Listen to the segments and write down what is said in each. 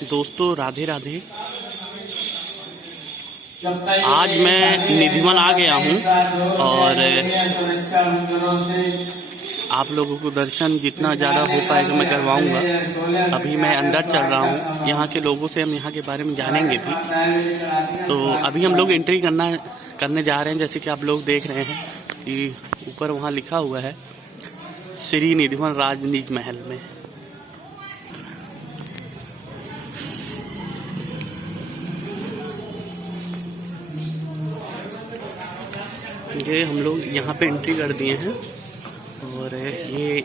दोस्तों राधे राधे। आज मैं निधिवन आ गया हूँ और आप लोगों को दर्शन जितना ज़्यादा हो पाएगा मैं करवाऊँगा। अभी मैं अंदर चल रहा हूँ, यहाँ के लोगों से हम यहाँ के बारे में जानेंगे भी। तो अभी हम लोग एंट्री करने जा रहे हैं। जैसे कि आप लोग देख रहे हैं कि ऊपर वहाँ लिखा हुआ है श्री निधिवन राजनिज महल में। ये हम लोग यहाँ पे एंट्री कर दिए हैं और ये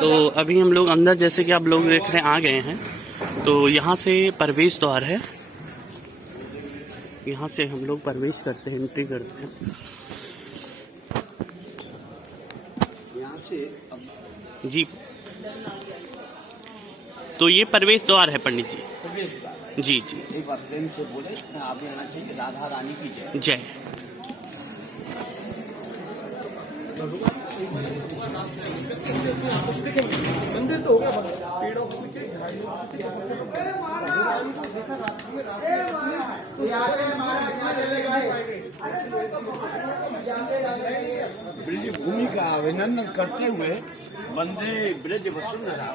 तो अभी हम लोग अंदर, जैसे कि आप लोग देख रहे हैं, आ गए हैं। तो यहाँ से प्रवेश द्वार है, यहाँ से हम लोग प्रवेश करते हैं, एंट्री करते हैं यहाँ से जी। तो ये प्रवेश द्वार है पंडित जी। जी जी, एक बार प्रेम से बोले आगे आना चाहिए। राधा रानी की जय। जय। मंदिर तो हो गया, पेड़ों के पीछे झाड़ियों ब्रज भूमि का अभिनंदन करते हुए वंदे ब्रज वसुंधरा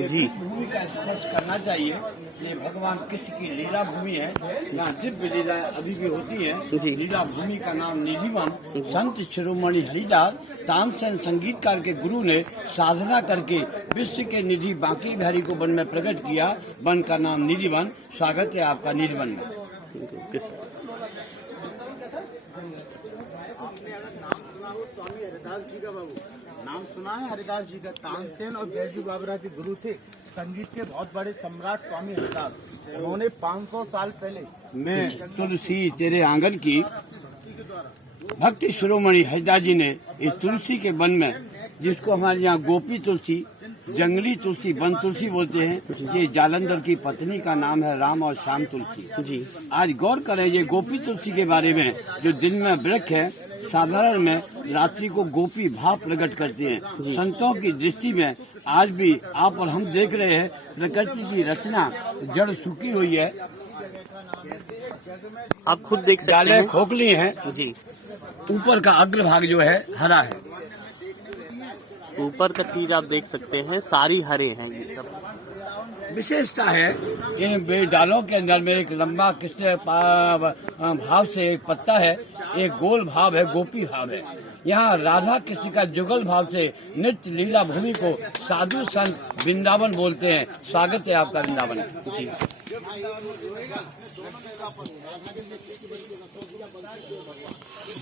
जी भूमि का स्पर्श करना चाहिए। ये भगवान कृष्ण की लीला भूमि है, यहाँ दिव्य लीला अभी भी होती है। लीला भूमि का नाम निधिवन संत शिरोमणि हरिदास तानसेन संगीतकार के गुरु ने साधना करके विश्व के निधि बांके बिहारी को वन में प्रकट किया। वन का नाम निधिवन। स्वागत है आपका निधिवन में। स्वामी हरिदास जी का बाबू नाम सुना है? हरिदास जी का तानसेन और बैजू बाबरा के गुरु थे, संगीत के बहुत बड़े सम्राट स्वामी हरिदास। उन्होंने 500 साल पहले मैं तुलसी तेरे आंगन की भक्ति शिरोमणि हरिदास जी ने इस तुलसी के वन में, जिसको हमारे यहाँ गोपी तुलसी, जंगली तुलसी, वन तुलसी बोलते हैं, ये जालंधर की पत्नी का नाम है राम और श्याम तुलसी जी। आज गौर करें ये गोपी तुलसी के बारे में, जो दिन में वृक्ष है, साधारण में रात्रि को गोपी भाव प्रकट करते हैं। संतों की दृष्टि में आज भी आप और हम देख रहे हैं प्रकृति की रचना जड़ सूखी हुई है, आप खुद देख सकते हैं, खोखली है जी। ऊपर का अग्रभाग जो है हरा है, ऊपर का चीज आप देख सकते हैं, सारी हरे हैं। ये सब विशेषता है। इन बेडालों के अंदर में एक लंबा कृष्ण भाव से एक पत्ता है, एक गोल भाव है, गोपी भाव है। यहाँ राधा कृष्ण का जुगल भाव से नृत्य लीला भूमि को साधु संत वृंदावन बोलते हैं। स्वागत है आपका वृंदावन जी।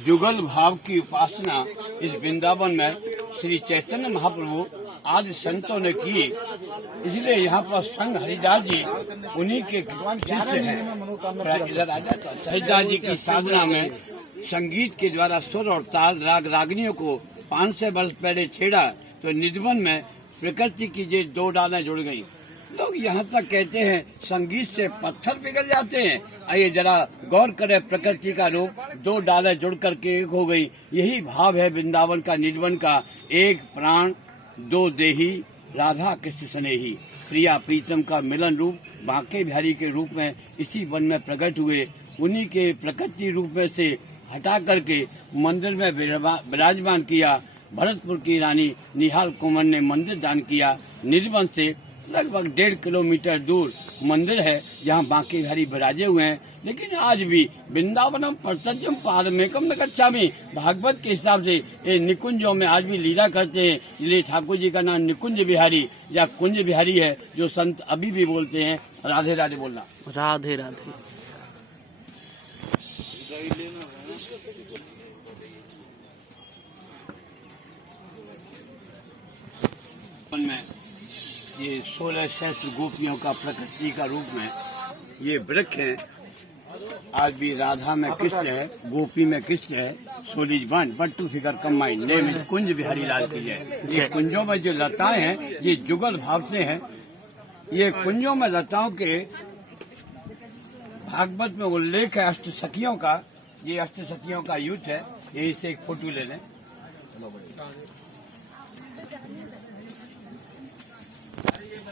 जुगल भाव की उपासना इस वृंदावन में श्री चैतन्य महाप्रभु आदि संतों ने की, इसलिए यहाँ पर संघ हरिदास जी उन्हीं के शिष्य हैं। इधर आ जाता हरिदास जी की साधना में संगीत के द्वारा सुर और ताल राग रागनियों को 500 वर्ष पहले छेड़ा तो निधिवन में प्रकृति की ये दो डालें जुड़ गयी। लोग यहाँ तक कहते हैं संगीत से पत्थर पिघल जाते हैं। आइए जरा गौर करें, प्रकृति का रूप, दो डालें जुड़ करके एक हो गई। यही भाव है वृंदावन का, निधिवन का। एक प्राण दो देही, राधा कृष्ण स्नेही, प्रिया प्रीतम का मिलन रूप बांके बिहारी के रूप में इसी वन में प्रकट हुए। उन्हीं के प्रकृति रूप में से हटा करके मंदिर में विराजमान किया। भरतपुर की रानी निहाल कुंवर ने मंदिर दान किया। निधिवन से लगभग 1.5 किलोमीटर दूर मंदिर है, जहाँ बांके बिहारी विराजे हुए हैं। लेकिन आज भी वृंदावनम प्रत्यजम पादमेकम न गच्छामि, भागवत के हिसाब से ये निकुंजों में आज भी लीला करते हैं। इसलिए ठाकुर जी का नाम निकुंज बिहारी या कुंज बिहारी है, जो संत अभी भी बोलते हैं। राधे राधे बोलना। राधे राधे। ये 16 सहस्त्र गोपियों का प्रकृति का रूप में ये वृक्ष है। आज भी राधा में कृष्ण है, गोपी में कृष्ण है। Soul is one but two figure combine name Kunj Bihari Lal की है। ये कुंजों में जो लताएं हैं ये जुगल भाव से हैं। ये कुंजों में लताओं के भागवत में उल्लेख है अष्ट सखियों का। ये अष्ट सखियों का युद्ध है। यही से एक फोटो ले लें।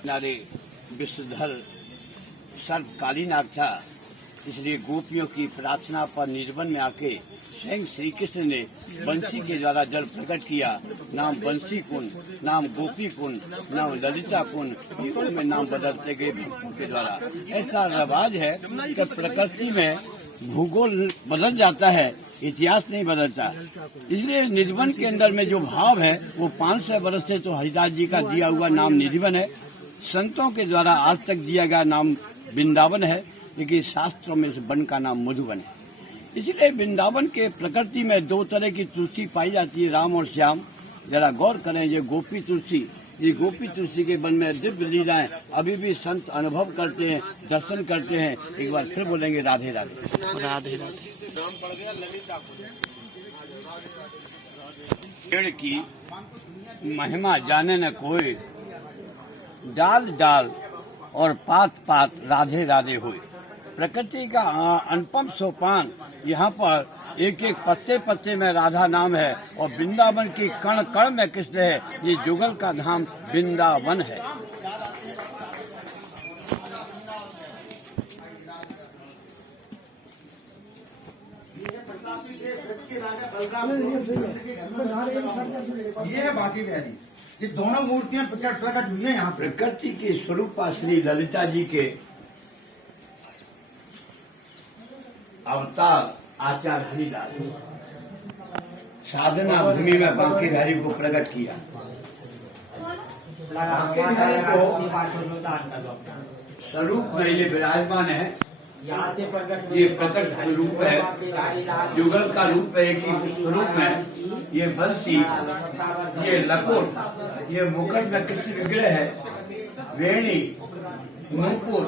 नारे विश्वधर सर्वकालीन था, इसलिए गोपियों की प्रार्थना पर निर्वन में आके स्वयं श्री कृष्ण ने बंसी के द्वारा जल प्रकट किया। नाम बंसी कुंड, नाम गोपी कुंड, नाम ललिता कुंड, जीवन में नाम बदलते गए भक्तों के द्वारा। ऐसा रवाज है कि प्रकृति में भूगोल बदल जाता है, इतिहास नहीं बदलता। इसलिए निर्वन के अंदर में जो भाव है वो 500 वर्ष से तो हरिदास जी का दिया हुआ नाम निर्वन है। संतों के द्वारा आज तक दिया गया नाम वृंदावन है, लेकिन शास्त्रों में इस वन का नाम मधुबन है। इसलिए वृंदावन के प्रकृति में 2 तरह की तुलसी पाई जाती है, राम और श्याम। जरा गौर करें, ये गोपी तुलसी, ये गोपी तुलसी के वन में दिव्य लीलाएं अभी भी संत अनुभव करते हैं, दर्शन करते हैं। एक बार फिर बोलेंगे राधे राधे राधे राधे। पेड़ की महिमा जाने न कोई, डाल डाल और पात पात राधे राधे हुए। प्रकृति का अनुपम सोपान, यहाँ पर एक एक पत्ते पत्ते में राधा नाम है और वृंदावन की कण कण में कृष्ण है। ये जुगल का धाम वृंदावन है। ये है बाकी बिहारी, ये दोनों मूर्तियां प्रकट हुई है यहाँ। प्रकृति के स्वरूप श्री ललिता जी के अवतार आचार्य हरिदास साधना भूमि में बांके बिहारी को प्रकट किया। बांके बिहारी को स्वरूप में ये विराजमान है, ये प्रकट रूप है, युगल का रूप है एक ही स्वरूप में। ये बंसी, ये लकोट, ये मुकुट में कृष्ण विग्रह है, वेणी, नूपुर,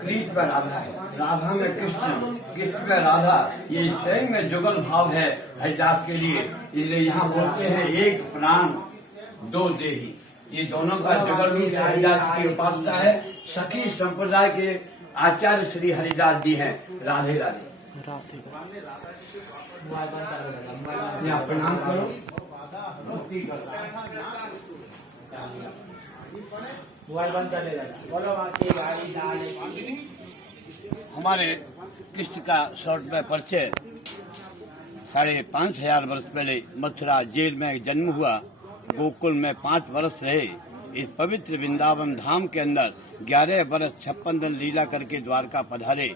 क्रीत में राधा है, राधा में कृष्ण, कृष्ण में राधा। ये स्वयं में जुगल भाव है हरिदास के लिए। इसलिए यहाँ बोलते हैं एक प्राण दो देही। ये दोनों का जुगल रूप हरिदास की उपासना है। सखी संप्रदाय के आचार्य श्री हरिदास जी हैं। राधे राधे यहाँ प्रणाम करो। हमारे कृष्ण का शॉर्ट में परिचय 5,500 वर्ष पहले मथुरा जेल में जन्म हुआ। गोकुल में 5 वर्ष रहे। इस पवित्र वृंदावन धाम के अंदर 11 वर्ष 56 दिन लीला करके द्वारका पधारे।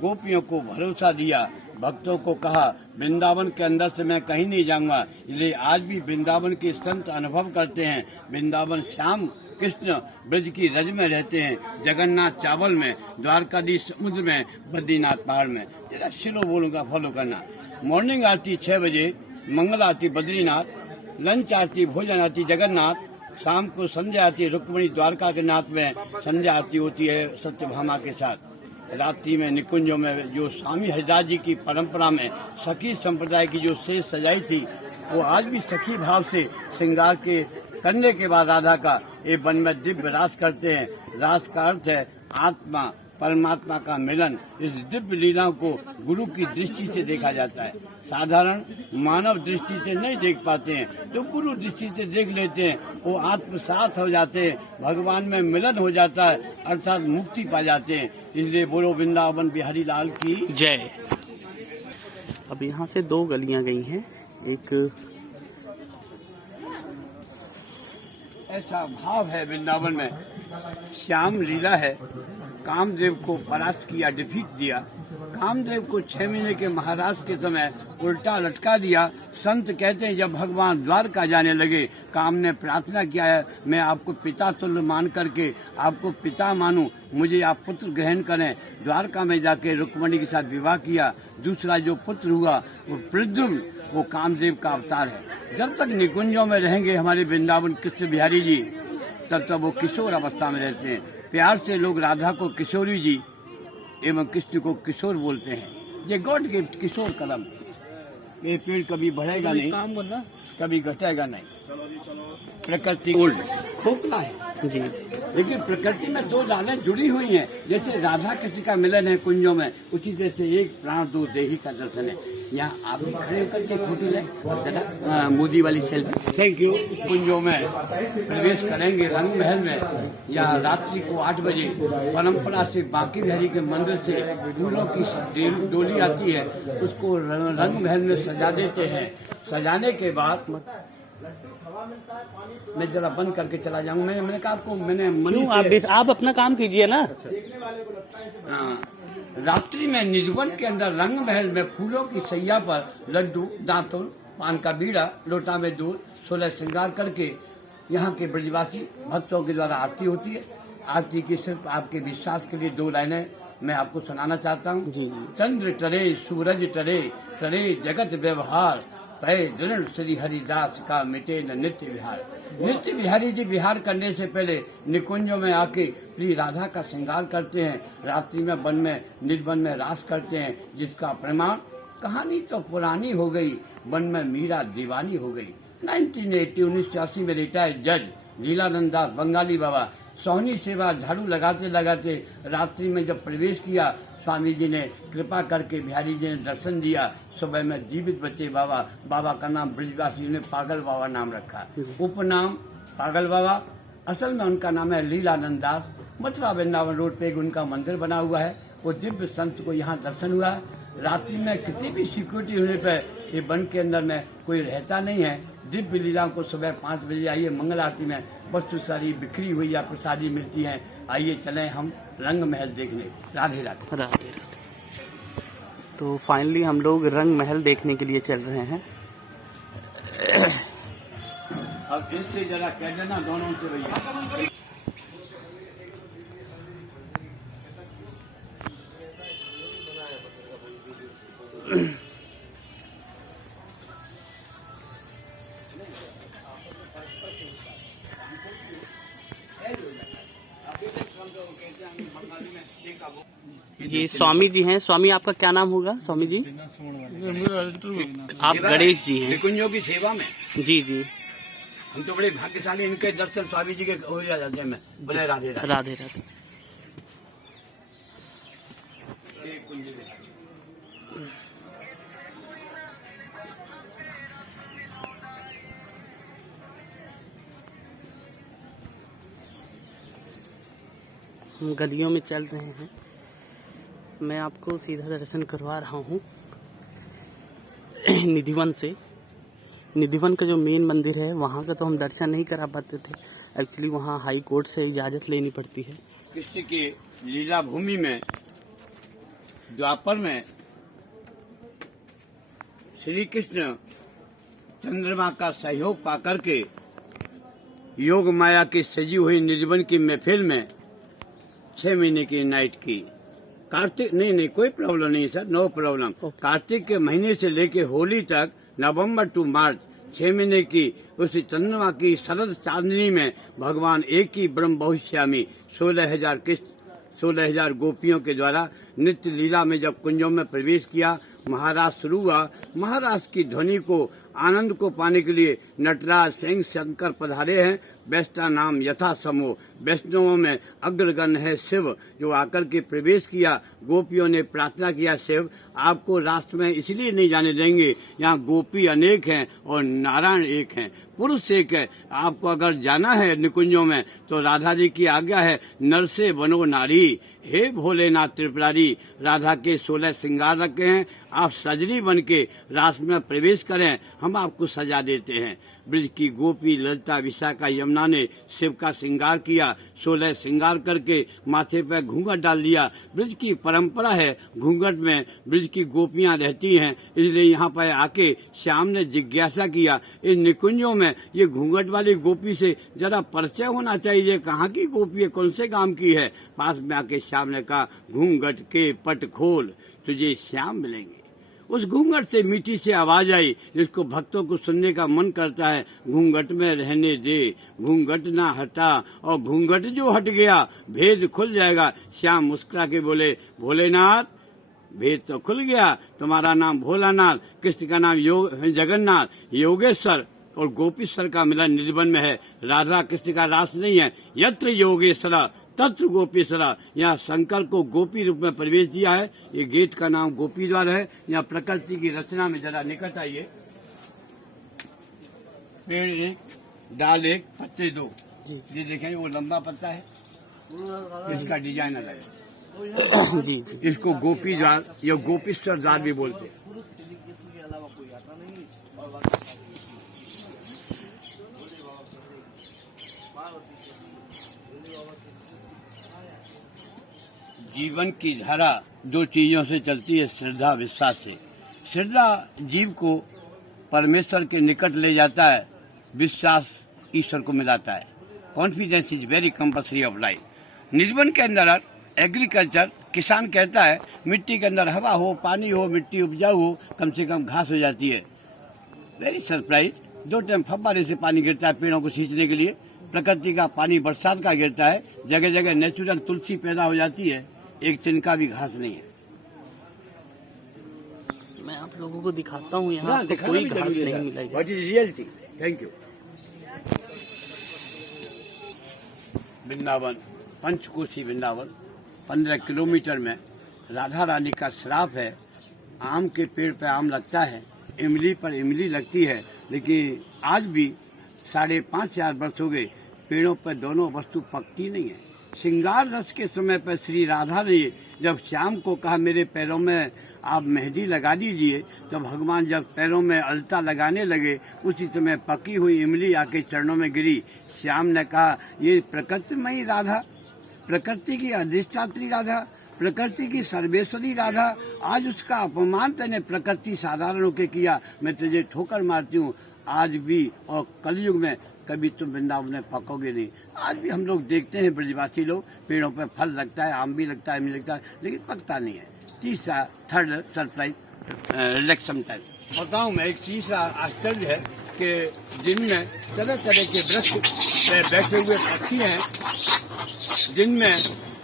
गोपियों को भरोसा दिया, भक्तों को कहा वृंदावन के अंदर से मैं कहीं नहीं जाऊंगा। इसलिए आज भी वृंदावन के संत अनुभव करते हैं। वृंदावन श्याम कृष्ण ब्रज की रज में रहते हैं, जगन्नाथ चावल में, द्वारकाधीश समुद्र में, बद्रीनाथ पहाड़ में। जरा स्लो बोलूंगा, फॉलो करना। मॉर्निंग आरती 6 बजे, मंगल आरती बद्रीनाथ, लंच आरती भोजन आरती जगन्नाथ, शाम को संध्या आरती रुक्मिणी द्वारका के नाथ में संध्या आरती होती है सत्यभामा के साथ। रात्रि में निकुंजों में जो स्वामी हरिदास जी की परंपरा में सखी संप्रदाय की जो शेष सजाई थी, वो आज भी सखी भाव से श्रृंगार के करने के बाद राधा का ये वन में दिव्य रास करते हैं। रास का अर्थ है आत्मा परमात्मा का मिलन। इस दिव्य लीलाओं को गुरु की दृष्टि से देखा जाता है। साधारण मानव दृष्टि से नहीं देख पाते हैं, जो गुरु दृष्टि से देख लेते हैं वो आत्मसात हो जाते हैं, भगवान में मिलन हो जाता है, अर्थात मुक्ति पा जाते हैं। इसलिए बोलो वृंदावन बिहारी लाल की जय। अब यहाँ से 2 गलियां गई हैं। एक ऐसा भाव है वृंदावन में, श्याम लीला है। कामदेव को परास्त किया, डिफीट दिया। कामदेव को 6 महीने के महाराज के समय उल्टा लटका दिया। संत कहते हैं जब भगवान द्वारका जाने लगे, काम ने प्रार्थना किया है मैं आपको पिता तुल्य मान करके आपको पिता मानूं, मुझे आप पुत्र ग्रहण करें। द्वारका में जाके रुक्मिणी के साथ विवाह किया। दूसरा जो पुत्र हुआ वो प्रद्युम्न, वो कामदेव का अवतार है। जब तक निकुंजों में रहेंगे हमारे वृंदावन कृष्ण बिहारी जी, तब तक वो किशोर अवस्था में रहते हैं। प्यार से लोग राधा को किशोरी जी एवं कृष्ण को किशोर बोलते हैं। ये गॉड गिफ्ट किशोर कदम। ये पेड़ कभी बढ़ेगा नहीं, कभी घटेगा नहीं। प्रकृति ओल्ड खोखला है जी लेकिन प्रकृति में दो डालें जुड़ी हुई हैं। जैसे राधा कृष्ण का मिलन है कुंजों में, उसी तरह से एक प्राण दो देही का दर्शन है। यहाँ आप भी खड़े होकर के फोटो लें जरा, मोदी वाली सेल्फी। Thank you. कुंजों में प्रवेश करेंगे रंग महल में। यहाँ रात्रि को 8 बजे परंपरा से बांकी बिहारी के मंदिर से फूलों की डोली आती है, उसको रंग महल में सजा देते हैं। सजाने के बाद मैं जरा बंद करके चला जाऊंगा। मैंने कहा आपको, मैंने मनु से आप अपना काम कीजिए ना। हाँ, रात्रि में निजवन के अंदर रंग महल में फूलों की सैया पर लड्डू, दांतुन, पान का बीड़ा, लोटा में दूध, 16 श्रृंगार करके यहाँ के ब्रजवासी भक्तों के द्वारा आरती होती है। आरती की सिर्फ आपके विश्वास के लिए 2 लाइनें मैं आपको सुनाना चाहता हूँ। चंद्र टरे सूरज टरे, टरे जगत व्यवहार, पै दृढ़ श्री हरिदास का मिटे न नित्य विहार। नित्य बिहारी जी विहार करने से पहले निकुंजों में आके प्रिय राधा का श्रृंगार करते हैं। रात्रि में वन में निर्वन में रास करते हैं, जिसका प्रमाण कहानी तो पुरानी हो गई, वन में मीरा दीवानी हो गई। 1980 में रिटायर्ड जज लीलानंद दास बंगाली बाबा सोहनी सेवा झाड़ू लगाते लगाते रात्रि में जब प्रवेश किया, स्वामी जी ने कृपा करके बिहारी जी ने दर्शन दिया। सुबह में जीवित बचे बाबा। बाबा का नाम ब्रजवासी ने पागल बाबा नाम रखा, उपनाम पागल बाबा। असल में उनका नाम है लीलानंद दास। मथुरा वृंदावन रोड पे उनका मंदिर बना हुआ है। वो दिव्य संत को यहाँ दर्शन हुआ। रात्रि में कितनी भी सिक्योरिटी होने पर ये वन के अंदर में कोई रहता नहीं है। दिव्य लीलाओं को सुबह 5 बजे आइए, मंगल आरती में वस्तु सारी बिखरी हुई या प्रसादी मिलती है। आइए चलें हम रंग महल देखने। राधे राधे। राधे राधे। तो फाइनली हम लोग रंग महल देखने के लिए चल रहे हैं। अब इनसे जरा कह देना दोनों से भैया। ये स्वामी जी हैं। स्वामी आपका क्या नाम होगा स्वामी जी? आप गणेश जी हैं। निकुंजों की सेवा में जी जी। हम तो बड़े भाग्यशाली, इनके दर्शन स्वामी जी के हो जाते हैं। बोले राधे राधे। राधे राधे। हम गलियों में चल रहे हैं। मैं आपको सीधा दर्शन करवा रहा हूँ निधिवन से। निधिवन का जो मेन मंदिर है वहाँ का तो हम दर्शन नहीं करा पाते थे। एक्चुअली वहाँ हाई कोर्ट से इजाज़त लेनी पड़ती है। कृष्ण की लीला भूमि में द्वापर में श्री कृष्ण चंद्रमा का सहयोग पाकर के योग माया की सजी हुई निधिवन की महफिल में 6 महीने की नाइट की। कार्तिक नहीं कोई प्रॉब्लम नहीं सर, नो प्रॉब्लम। कार्तिक के महीने से लेके होली तक नवंबर टू मार्च 6 महीने की उस चंद्रमा की शरद चांदनी में भगवान एक ही ब्रह्म बहुश्यामी 16,000 कृष्ण 16,000 गोपियों के द्वारा नित्य लीला में जब कुंजों में प्रवेश किया, महाराज शुरू हुआ। महाराज की ध्वनि को आनंद को पाने के लिए नटराज सिंह शंकर पधारे हैं। वैष्णव नाम यथा समूह, वैष्णवों में अग्रगण है शिव, जो आकर के प्रवेश किया। गोपियों ने प्रार्थना किया, शिव आपको राष्ट्र में इसलिए नहीं जाने देंगे, यहाँ गोपी अनेक हैं और नारायण एक हैं, पुरुष एक है। आपको अगर जाना है निकुंजों में तो राधा जी की आज्ञा है, नर से बनो नारी। हे भोलेनाथ त्रिपुरारी, राधा के 16 श्रृंगार रखे हैं। आप सजनी बन के रास में प्रवेश करें, हम आपको सजा देते हैं। ब्रज की गोपी ललिता विशाखा यमुना ने शिव का श्रृंगार किया। 16 श्रृंगार करके माथे पर घूंघट डाल दिया। ब्रज की परंपरा है, घूंघट में ब्रज की गोपियां रहती हैं, इसलिए यहाँ पर आके श्याम ने जिज्ञासा किया, इन निकुंजों में ये घूंघट वाली गोपी से जरा परिचय होना चाहिए, कहाँ की गोपी है, कौन से गांव की है। पास में आके श्याम ने कहा, घूंघट के पट खोल तुझे श्याम मिलेंगे। उस घूंघट से मीठी सी आवाज आई, जिसको भक्तों को सुनने का मन करता है, घूंघट में रहने दे, घूंघट ना हटा, और घूंघट जो हट गया भेद खुल जाएगा। श्याम मुस्कुरा के बोले, भोलेनाथ भेद तो खुल गया, तुम्हारा नाम भोलानाथ, कृष्ण का नाम जगन्नाथ, योगेश्वर और गोपीश्वर का मिलन निधिवन में है। राधा कृष्ण का रास नहीं है। यत्र योगेश्वरा तत्र गोपीश्वरा, यहाँ शंकर को गोपी रूप में प्रवेश दिया है। ये गेट का नाम गोपी द्वार है। यहाँ प्रकृति की रचना में जरा निकट आइए। पेड़ एक, डाल एक, पत्ते दो। ये देखें, वो लंबा पत्ता है, इसका डिजाइन अलग है। जी जी। इसको गोपी द्वार या गोपीश्वर द्वार भी बोलते हैं। जीवन की धारा दो चीजों से चलती है, श्रद्धा विश्वास से। श्रद्धा जीव को परमेश्वर के निकट ले जाता है, विश्वास ईश्वर को मिलाता है। Confidence is very compulsory of life. Nidhivan के अंदर एग्रीकल्चर, किसान कहता है मिट्टी के अंदर हवा हो, पानी हो, मिट्टी उपजाऊ हो, कम से कम घास हो जाती है। वेरी सरप्राइज, 2 टाइम फव्वारे से पानी गिरता है पेड़ों को सींचने के लिए। प्रकृति का पानी बरसात का गिरता है। जगह जगह नेचुरल तुलसी पैदा हो जाती है। एक तिनका भी घास नहीं है। मैं आप लोगों को दिखाता हूँ, यहाँ आपको कोई घास नहीं मिलेगी। What is reality. Thank you. Vrindavan, Panchkoshi Vrindavan 15 kilometre में राधा रानी का श्राप है। आम के पेड़ पे आम लगता है, इमली पर इमली लगती है, लेकिन आज भी 5,500 वर्ष हो गए, पेड़ों पर दोनों वस्तु पकती नहीं है। श्रृंगार रस के समय पर श्री राधा ने जब श्याम को कहा मेरे पैरों में आप मेहंदी लगा दीजिए, तो भगवान जब पैरों में अलता लगाने लगे, उसी समय पकी हुई इमली आके चरणों में गिरी। श्याम ने कहा ये प्रकृतिमयी राधा, प्रकृति की अधिष्ठात्री राधा, प्रकृति की सर्वेश्वरी राधा, आज उसका अपमान तेने प्रकृति साधारण होकर किया, मैं तुझे ठोकर मारती हूँ। आज भी और कलयुग में कभी तुम वृंदावन में पकोगे नहीं। आज भी हम लोग देखते हैं, ब्रजवासी लोग, पेड़ों पर फल लगता है, आम भी लगता है, इमली लगता है, लेकिन पकता नहीं है। तीसरा, थर्ड सरप्राइज, रिलेक्शन टाइम बताऊँ मैं। एक तीसरा आश्चर्य है कि दिन में तरह तरह के वृक्ष पे बैठे हुए पक्षी हैं, दिन में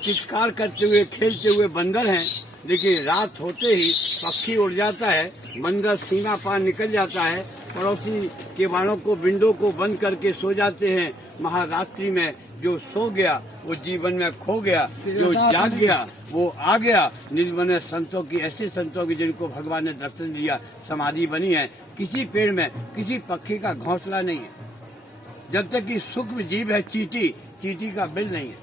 चित्कार करते हुए खेलते हुए बंदर हैं, लेकिन रात होते ही पक्षी उड़ जाता है, बंदर सीमा पार निकल जाता है, पड़ोसी के वालों को विंडो को बंद करके सो जाते हैं। महारात्रि में जो सो गया वो जीवन में खो गया, जो जाग गया वो आ गया। निधिवन संतों की, ऐसे संतों की जिनको भगवान ने दर्शन दिया, समाधि बनी है। किसी पेड़ में किसी पक्षी का घोंसला नहीं है। जब तक कि सूक्ष्म जीव है चींटी, चींटी का बिल नहीं है।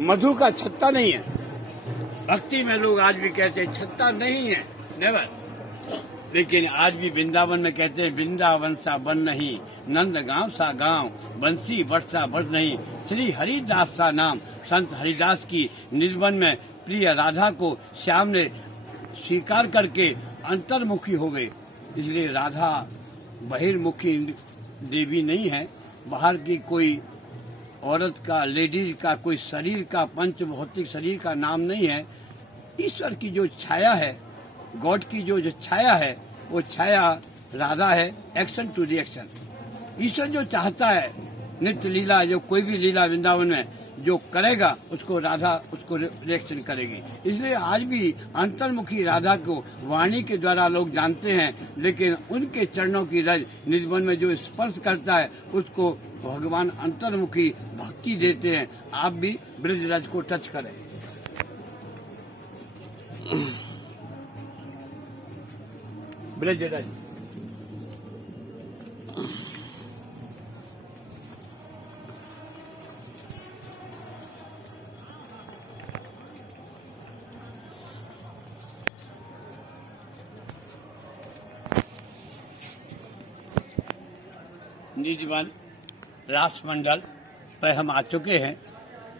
मधु का छत्ता नहीं है। भक्ति में लोग आज भी कहते हैं छत्ता नहीं है, नेवर। लेकिन आज भी वृंदावन में कहते हैं वृंदावन सा बन नहीं, नंद गांव सा गांव, बंसी बट सा बट नहीं, श्री हरिदास सा नाम। संत हरिदास की निधिवन में प्रिय राधा को श्याम ने स्वीकार करके अंतर्मुखी हो गए। इसलिए राधा बहिर्मुखी देवी नहीं है। बाहर की कोई औरत का, लेडीज का, कोई शरीर का, पंच भौतिक शरीर का नाम नहीं है। ईश्वर की जो छाया है, गॉड की जो छाया है, वो छाया राधा है। Action to reaction. ईश्वर जो चाहता है, नित्य लीला, जो कोई भी लीला वृंदावन में जो करेगा, उसको राधा उसको रिएक्शन करेगी। इसलिए आज भी अंतर्मुखी राधा को वाणी के द्वारा लोग जानते हैं, लेकिन उनके चरणों की रज निधिवन में जो स्पर्श करता है, उसको भगवान अंतर्मुखी भक्ति देते हैं। आप भी ब्रज रज को टच करें। ब्रज रज निधिवन रासमंडल पर हम आ चुके हैं।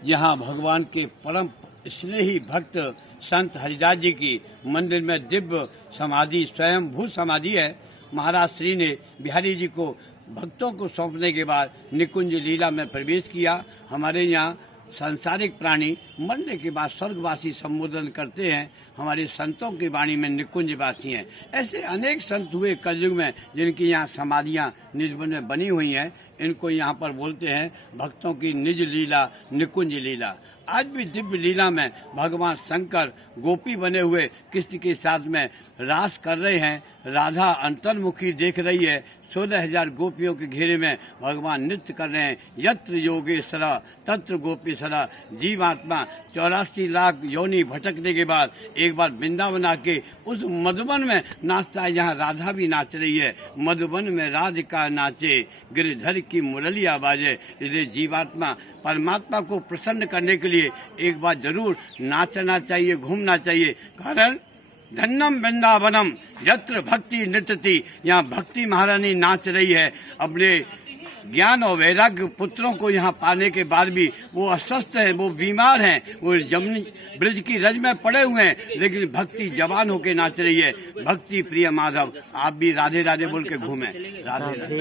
यहाँ भगवान के परम स्नेही भक्त संत हरिदास जी की मंदिर में दिव्य समाधि, स्वयं भू समाधि है। महाराज श्री ने बिहारी जी को भक्तों को सौंपने के बाद निकुंज लीला में प्रवेश किया। हमारे यहाँ सांसारिक प्राणी मरने के बाद स्वर्गवासी संबोधन करते हैं। हमारे संतों की वाणी में निकुंजवासी हैं। ऐसे अनेक संत हुए कलयुग में जिनकी यहाँ समाधियाँ निधिवन में बनी हुई हैं। इनको यहाँ पर बोलते हैं भक्तों की निज लीला, निकुंज लीला। आज भी दिव्य लीला में भगवान शंकर गोपी बने हुए कृष्ण के साथ में रास कर रहे हैं। राधा अंतर्मुखी देख रही है। 16,000 गोपियों के घेरे में भगवान नृत्य कर रहे हैं। यत्र योगेश्वरा तत्र गोपीश्वरा। जीवात्मा 84 लाख योनि भटकने के बाद एक बार वृंदावन आके उस मधुबन में नाचता है, जहाँ राधा भी नाच रही है। मधुबन में राधिका नाचे, गिरधर की मुरलिया बाजे। इसलिए जीवात्मा परमात्मा को प्रसन्न करने के लिए एक बार जरूर नाचना चाहिए, घूमना चाहिए। कारण धन्यम वृंदावनम यत्र भक्ति नृत्यति। यहाँ भक्ति महारानी नाच रही है। अपने ज्ञान और वैराग्य पुत्रों को यहाँ पाने के बाद भी वो अस्वस्थ हैं, वो बीमार हैं, वो जमुनी ब्रिज की रज में पड़े हुए हैं, लेकिन भक्ति जवान होके नाच रही है। भक्ति प्रिय माधव। आप भी राधे राधे बोल के घूमें। राधे राधे।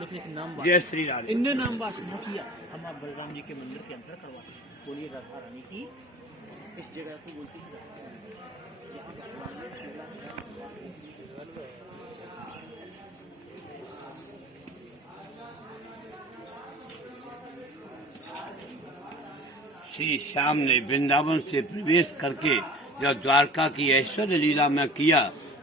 लेकिन एक नाम जय श्री राधे। इनने नाम बात न किया। हम आप बलराम जी के मंदिर के अंदर करवाते हैं। बोलिए राधा रानी की इस जगह को बोलती है। श्री श्याम ने वृंदावन से प्रवेश करके जब द्वारका की ऐश्वर्य लीला में किया,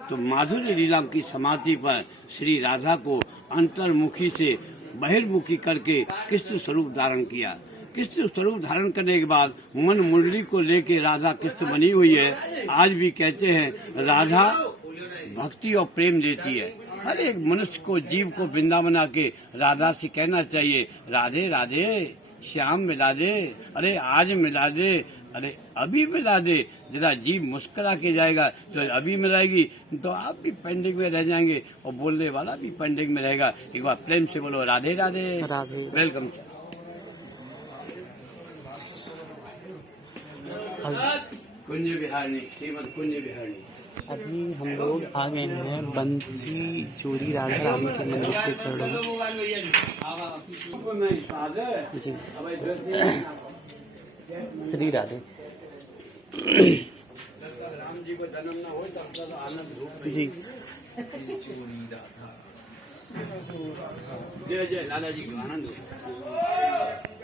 तो माधुर्य लीला की समाधि पर श्री राधा को अंतर्मुखी से बहिर्मुखी करके कृष्ण स्वरूप धारण किया। कृष्ण स्वरूप धारण करने के बाद मन मुरली को लेके राधा कृष्ण बनी हुई है। आज भी कहते हैं राधा भक्ति और प्रेम देती है। हर एक मनुष्य को, जीव को वृंदावन आके राधा से कहना चाहिए, राधे राधे, श्याम मिला दे, अरे आज मिला दे, अरे अभी मिला दे। जरा जीव मुस्कुरा के जाएगा तो अभी मिलाएगी, तो आप भी पेंडिंग में रह जाएंगे और बोलने वाला भी पेंडिंग में रहेगा। एक बार प्रेम से बोलो राधे राधे। राधे। वेलकम। कुंज बिहारनी, श्रीमद कुंज बिहारनी। अभी हम लोग आ गए हैं बंसी चोरी राधा रानी के मंदिर के करोड़ जी। श्री राधे जी को जन्म न हो तो आनंद जी। जय जय लाला जी को आनंद हो।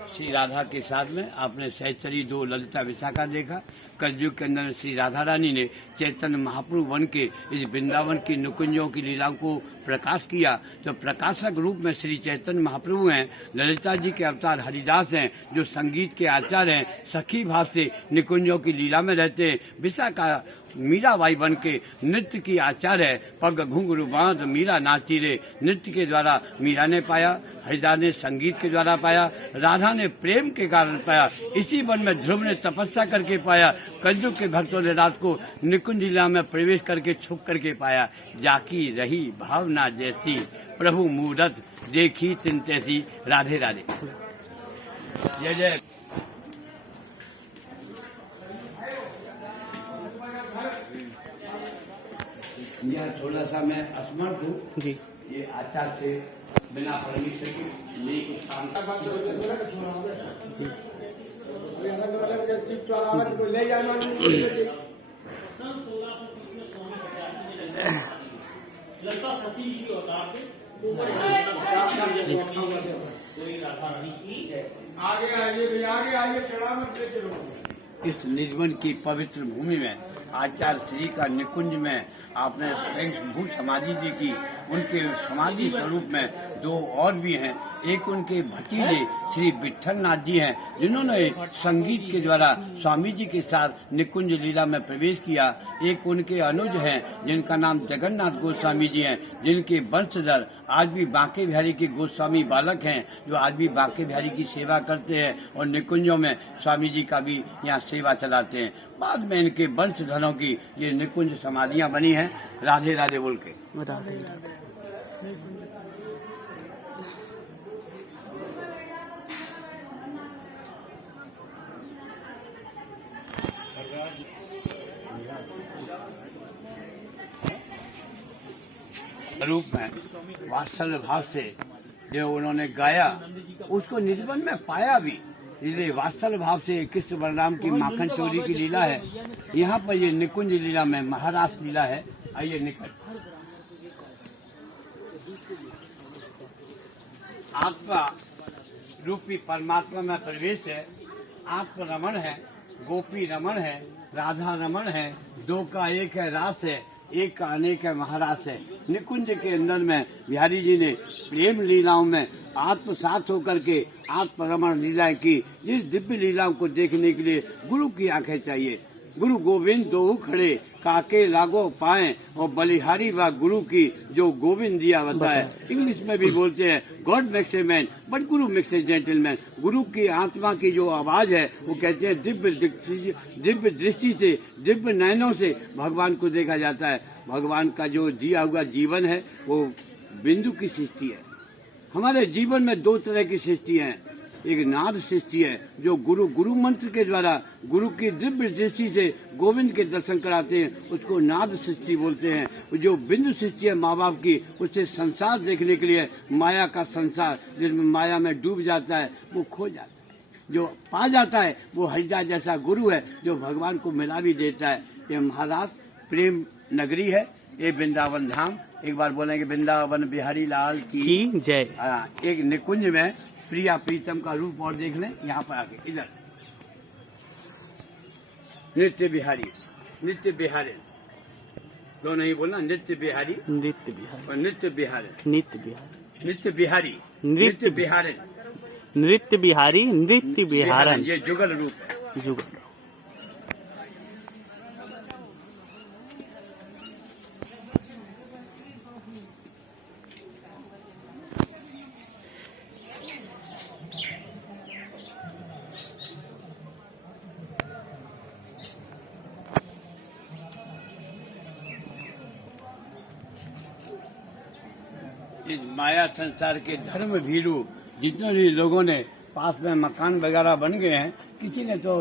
श्री राधा के साथ में आपने सहचरी 2 ललिता विशाखा देखा। कलयुग के अंदर श्री राधा रानी ने चैतन्य महाप्रभु बन के इस वृंदावन की निकुंजों की लीला को प्रकाश किया। तो प्रकाशक रूप में श्री चैतन्य महाप्रभु हैं। ललिता जी के अवतार हरिदास हैं, जो संगीत के आचार्य हैं। सखी भाव से निकुंजों की लीला में रहते हैं। विशाखा मीराबाई बन के नृत्य की आचार्य है। पग घुंघरू बांध मीरा नाची रे। नृत्य के द्वारा मीरा ने पाया, हरिदास ने संगीत के द्वारा पाया, राधा ने प्रेम के कारण पाया। इसी वन में ध्रुव ने तपस्या करके पाया। कलयुग के भक्तों ने रात को निकुंज लीला में प्रवेश करके छुप करके पाया। जाकी रही भावना जैसी, प्रभु मूरत देखी तिनतैसी। राधे राधे। जय जय। यह थोड़ा सा मैं असमर्थ हूँ जी। ये आचार से बिना परमिशन के नहीं कुछ काम इस निर्वन की पवित्र भूमि में आचार्य श्री का निकुंज में आपने स्वयं समाधि जी की। उनके समाधि स्वरूप में 2 और भी हैं। एक उनके भतीजे श्री विठल नाथ जी हैं, जिन्होंने संगीत के द्वारा स्वामी जी के साथ निकुंज लीला में प्रवेश किया। एक उनके अनुज हैं, जिनका नाम जगन्नाथ गोस्वामी जी हैं, जिनके वंशधर आज भी बांके बिहारी के गोस्वामी बालक हैं, जो आज भी बांके बिहारी की सेवा करते हैं और निकुंजों में स्वामी जी का भी यहाँ सेवा चलाते हैं। बाद में इनके वंशधरों की ये निकुंज समाधियां बनी हैं। राधे राधे बोल के। राधे राधे। रूप में वात्सल्य भाव से जो उन्होंने गाया, उसको निजबन में पाया भी। इसलिए वात्सल्य भाव से कृष्ण बलराम की माखन चोरी की लीला है। यहाँ पर ये निकुंज लीला में महारास लीला है। आइए निकट। आत्मा रूपी परमात्मा में प्रवेश है। आत्म रमण है, गोपी रमण है, राधा रमण है, दो का एक है रास है, एक का अनेक है महारास है। निकुंज के अंदर में बिहारी जी ने प्रेम लीलाओं में आत्मसात होकर के आत्मरमण लीलाएं की। इस दिव्य लीलाओं को देखने के लिए गुरु की आंखें चाहिए। गुरु गोविंद दो खड़े काके लागो पाए, और बलिहारी व गुरु की जो गोविंद दिया होता है। इंग्लिश में भी बोलते हैं God makes a man but Guru makes a gentleman. गुरु की आत्मा की जो आवाज है वो कहते हैं दिव्य दृष्टि से, दिव्य नयनों से भगवान को देखा जाता है। भगवान का जो दिया हुआ जीवन है वो बिंदु की सृष्टि है। हमारे जीवन में दो तरह की सृष्टि है। एक नाद सृष्टि है जो गुरु मंत्र के द्वारा गुरु की दिव्य दृष्टि से गोविंद के दर्शन कराते हैं, उसको नाद सृष्टि बोलते हैं। जो बिंदु सृष्टि है माँ बाप की, उससे संसार देखने के लिए माया का संसार, जिसमें माया में डूब जाता है वो खो जाता है। जो पा जाता है वो हरिदास जैसा गुरु है जो भगवान को मिला भी देता है। ये महाराष्ट्र प्रेम नगरी है, ये वृंदावन धाम। एक बार बोलेंगे वृंदावन बिहारी लाल की जय। एक निकुंज में प्रिया प्रीतम का रूप और देख लें। यहाँ पर आके इधर नित्य बिहारी दोनों ही बोलना, नित्य बिहारी और नित्य बिहारी, नृत्य बिहारन, ये जुगल रूप है। जुगल इस माया संसार के धर्म भीरू जितने भी लोगों ने पास में मकान वगैरह बन गए हैं, किसी ने तो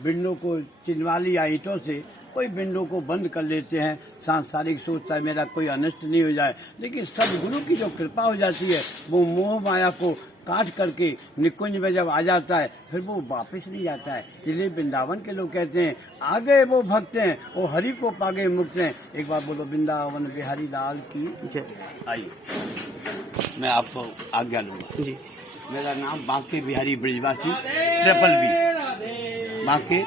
विंडो को चिनवा लिया ईंटों से, कोई विंडो को बंद कर लेते हैं। सांसारिक सोचता है मेरा कोई अनिष्ट नहीं हो जाए, लेकिन सदगुरु की जो कृपा हो जाती है वो मोह माया को काट करके निकुंज में जब आ जाता है फिर वो वापस नहीं जाता है। इसलिए वृंदावन के लोग कहते हैं आ गए वो भक्त हैं, वो हरि को पा गए मुक्त हैं। एक बार बोलो वृंदावन बिहारी लाल की जय। आइए मैं आपको आज्ञा लूंगा जी। मेरा नाम Banke Bihari Brijwasi triple B, Banke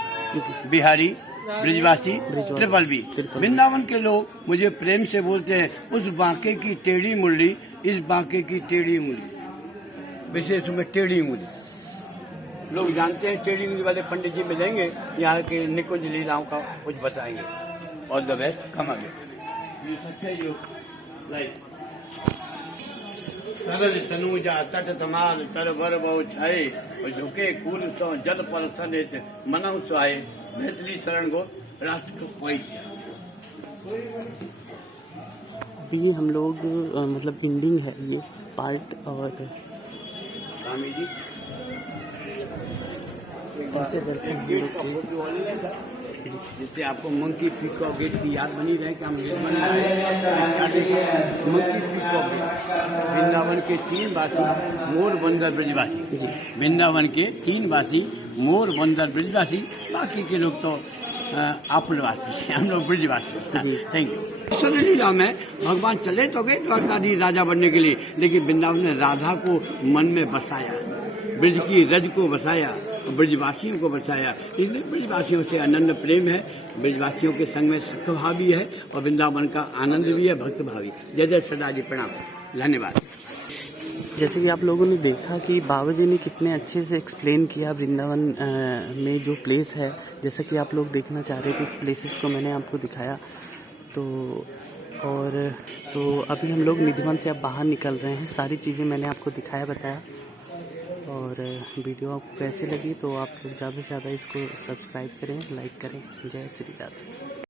Bihari Brijwasi triple B. Vrindavan के लोग मुझे प्रेम से बोलते हैं उस बांके की टेढ़ी मुरली, इस बांके की टेढ़ी मुरली, विशेष में टेढ़ी उंगली। लोग जानते हैं टेढ़ी उंगली वाले पंडित जी मिलेंगे, यहाँ के निकुंज लीलाओं का कुछ बताएंगे। ऑल द बेस्ट, कम आगे। तरल तनुजा तट तमाल तर वर बहु छाए, और झुके कूल सो जल पर सनित मनव सुहाए, मैथिली शरण गो राष्ट्र को कोई। ये हम लोग मतलब एंडिंग है ये पार्ट, और स्वामी जी ऐसे दर्शन हम लोग के जिससे आपको मंकी पीकॉक गेट की याद बनी रहे कि हम गेट बना रहे हैं। मंकी पीकॉक गेट वृंदावन के 3 वासी मोर बंदर ब्रजवासी, वृंदावन के 3 वासी मोर बंदर ब्रजवासी, बाकी के लोग तो आपलवासी, हम लोग ब्रजवासी। Thank you. लीला में भगवान चले तो गए द्वारकाधीश राजा बनने के लिए, लेकिन वृंदावन ने राधा को मन में बसाया, ब्रज की रज को बसाया, ब्रजवासियों को बचाया। इसलिए ब्रजवासियों से अनन्य प्रेम है, ब्रजवासियों के संग में सख्त भाव भी है और वृंदावन का आनंद भी है, भक्त भावी। जय जय सदा जी, प्रणाम, धन्यवाद। जैसे कि आप लोगों ने देखा कि बाबा जी ने कितने अच्छे से एक्सप्लेन किया वृंदावन में जो प्लेस है, जैसा कि आप लोग देखना चाह रहे थे इस प्लेसेस को मैंने आपको दिखाया। तो अभी हम लोग निधिवन से अब बाहर निकल रहे हैं। सारी चीज़ें मैंने आपको दिखाया बताया, और वीडियो आपको कैसी लगी तो आप लोग ज़्यादा से ज़्यादा इसको सब्सक्राइब करें, लाइक करें। जय श्री राधे।